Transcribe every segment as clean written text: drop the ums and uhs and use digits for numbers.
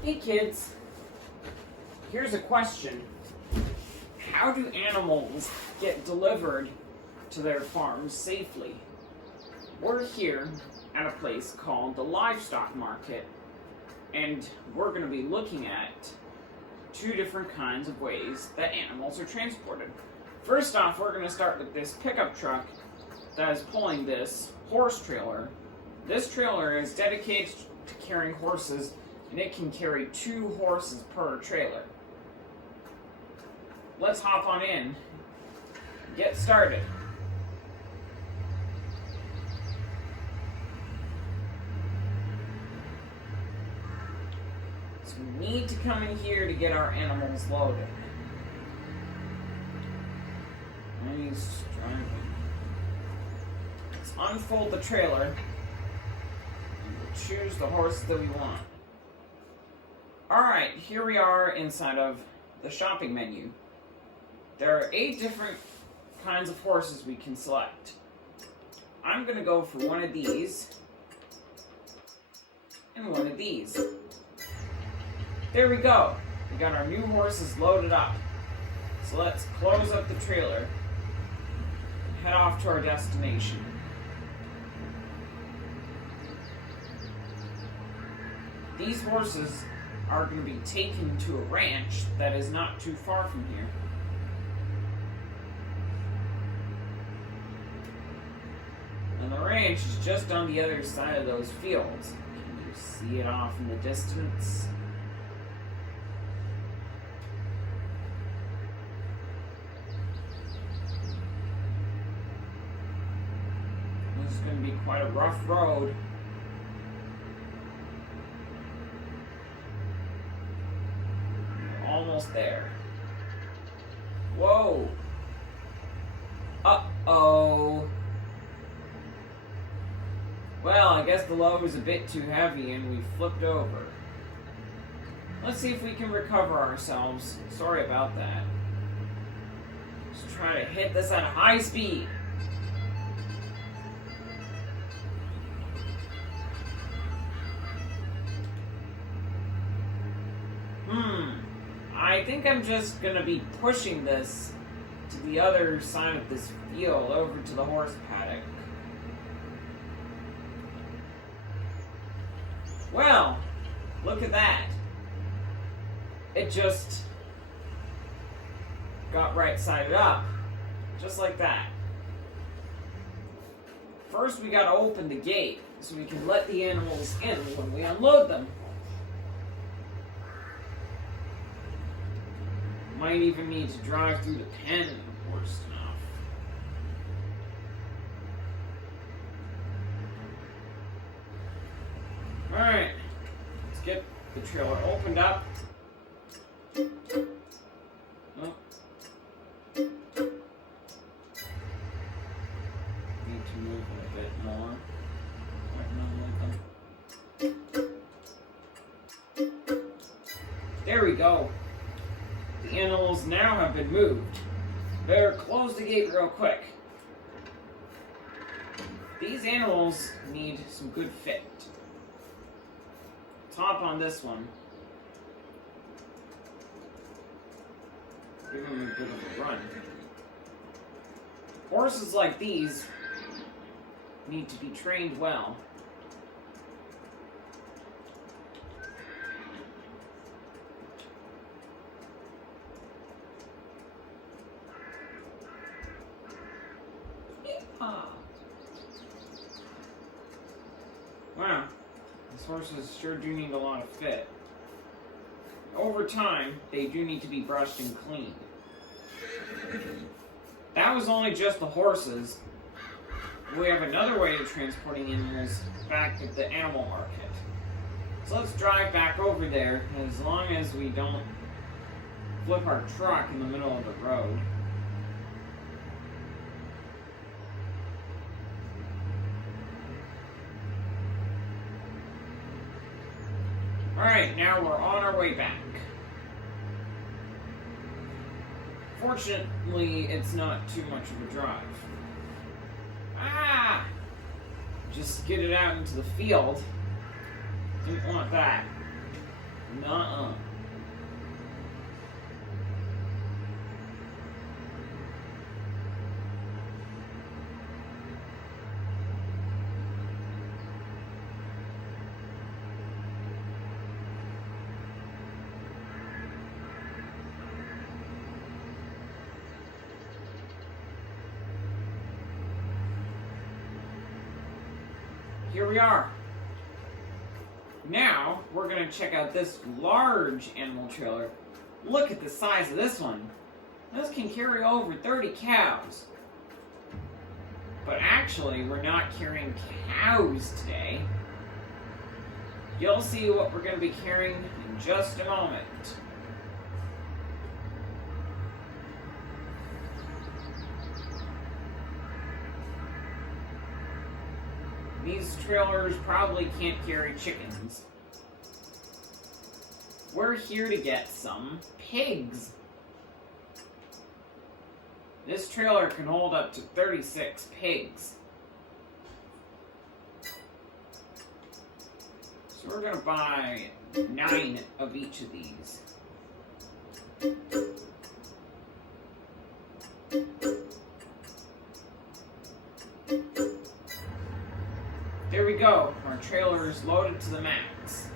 Hey kids, here's a question. How do animals get delivered to their farms safely? We're here at a place called the Livestock Market, and we're going to be looking at two different kinds of ways that animals are transported. First off, we're going to start with this pickup truck that is pulling this horse trailer. This trailer is dedicated to carrying horses, and it can carry 2 horses per trailer. Let's hop on in, get started. So we need to come in here to get our animals loaded. Nice driving. Let's unfold the trailer and we'll choose the horse that we want. Alright, here we are inside of the shopping menu. There are 8 different kinds of horses we can select. I'm going to go for one of these and one of these. There we go. We got our new horses loaded up. So let's close up the trailer and head off to our destination. These horses are going to be taken to a ranch that is not too far from here. And the ranch is just on the other side of those fields. Can you see it off in the distance? This is going to be quite a rough road. Almost there. Whoa. Uh-oh. Well, I guess the load was a bit too heavy and we flipped over. Let's see if we can recover ourselves. Sorry about that. Let's try to hit this at a high speed. I think I'm just going to be pushing this to the other side of this field, over to the horse paddock. Well, look at that. It just got right-sided up, just like that. First, we got to open the gate so we can let the animals in when we unload them. Might even need to drive through the pen worse enough. Alright, let's get the trailer opened up. Oh. Need to move a bit more. There we go. The animals now have been moved. Better close the gate real quick. These animals need some good fit. Top on this one. Give them a bit of a run. Horses like these need to be trained well. Wow, these horses sure do need a lot of fit. Over time, they do need to be brushed and cleaned. That was only just the horses. We have another way of transporting animals back at the animal market. So let's drive back over there, as long as we don't flip our truck in the middle of the road. Alright, now we're on our way back. Fortunately, it's not too much of a drive. Ah! Just get it out into the field. Didn't want that. Nuh-uh. Here we are. Now, we're going to check out this large animal trailer. Look at the size of this one. This can carry over 30 cows. But actually, we're not carrying cows today. You'll see what we're going to be carrying in just a moment. These trailers probably can't carry chickens. We're here to get some pigs. This trailer can hold up to 36 pigs. So we're going to buy 9 of each of these. There we go. Our trailer is loaded to the max.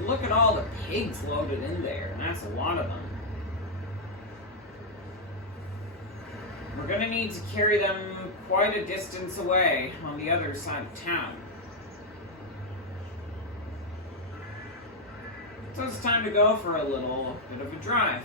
Look at all the pigs loaded in there, and that's a lot of them. We're going to need to carry them quite a distance away on the other side of town. So it's time to go for a little bit of a drive.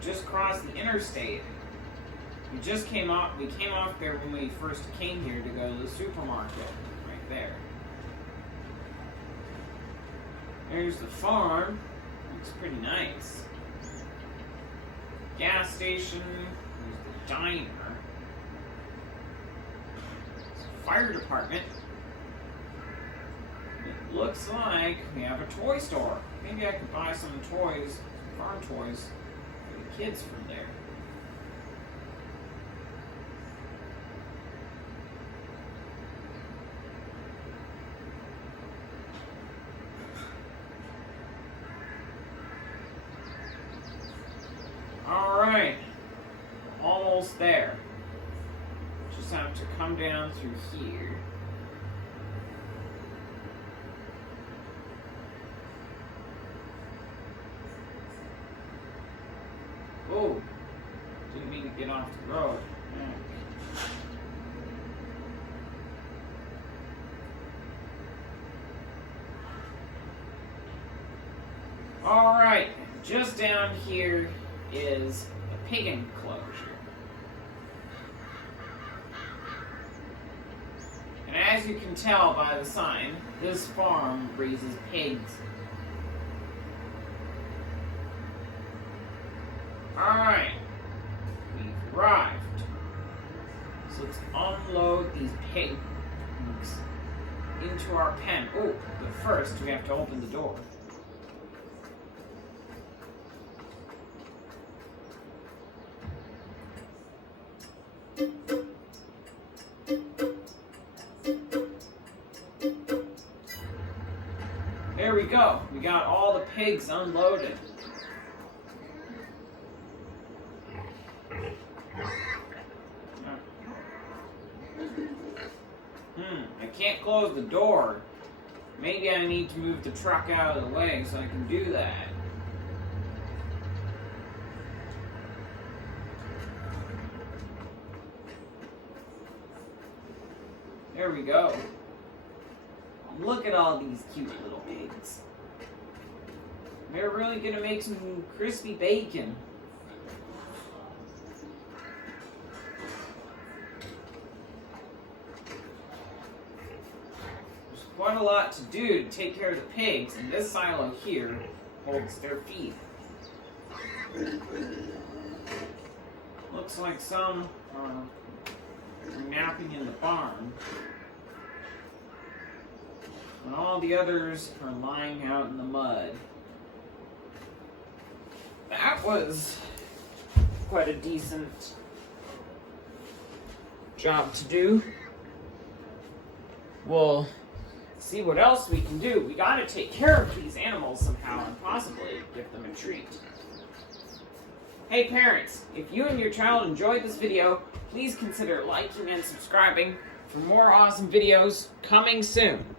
Just crossed the interstate. We came off there when we first came here to go to the supermarket. Right there. There's the farm. Looks pretty nice. Gas station. There's the diner. Fire department. It looks like we have a toy store. Maybe I could buy some toys, farm toys, kids from there. All right, almost there. Just have to come down through here. Oh, didn't mean to get off the road. All right, just down here is a pig enclosure. And as you can tell by the sign, this farm raises pigs. Alright, we've arrived. So let's unload these pigs into our pen. Oh, but first we have to open the door. There we go. We got all the pigs unloaded. I can't close the door. Maybe I need to move the truck out of the way so I can do that. There we go. Look at all these cute little pigs. They're really gonna make some crispy bacon. Quite a lot to do to take care of the pigs, and this silo here holds their feed. Looks like some are napping in the barn, and all the others are lying out in the mud. That was quite a decent job to do. We'll see what else we can do. We gotta take care of these animals somehow and possibly give them a treat. Hey parents, if you and your child enjoyed this video, please consider liking and subscribing for more awesome videos coming soon.